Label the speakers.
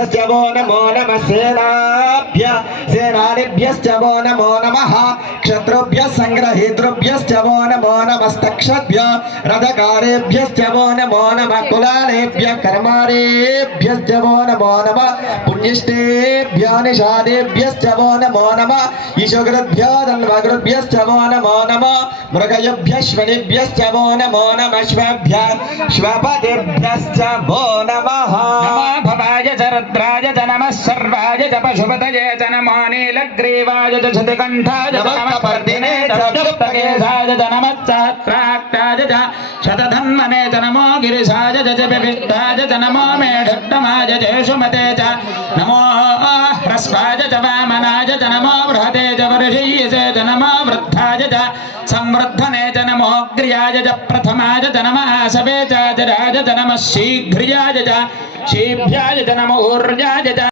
Speaker 1: సేనానిభ్యశ్చ వో నమో నమ సేనాభ్య సేనానిభ్యశ్చ వో నమో నమ క్షత్రుభ్య సంగ్రహీతృభ్యశ్చ వో నమో నమస్తక్షభ్య రథకారేభ్యశ్చ వో నమో నమ కులాలేభ్య కర్మారేభ్యశ్చ వో నమో నమ పుణ్యష్టేభ్యో నిషాదేభ్యశ్చ వో నమో నమ ఈశోగృభ్యో ధన్వగృభ్యశ్చ వో నమో నమ మృగయభ్యశ్వనిభ్యశ్చ వో నమో నమ శ్వభ్య శ్వపదిభ్యశ్చ వో నమః నమో
Speaker 2: भद्राज च नमः सर्वाय च पशुपतये च नमो नीलग्रीवाय च शतकण्ठाय च नमः पर्दिने च सप्तकेशाय च नमः सहस्राक्षाय च शतधन्मने च नमो गिरिशाय च विविद्धाय च नमो मेढट्टमाय जयसुमते च नमो ह्रस्वाय च वामनाय च नमो बृहते च वर्षीयसे च नमो वृद्धाय च संवृद्धने च नमो ग्रियाय च प्रथमाय च नमः सवे च राज च नमः शीघ्रियाय च చేభ్యాయ నమోర్జాయ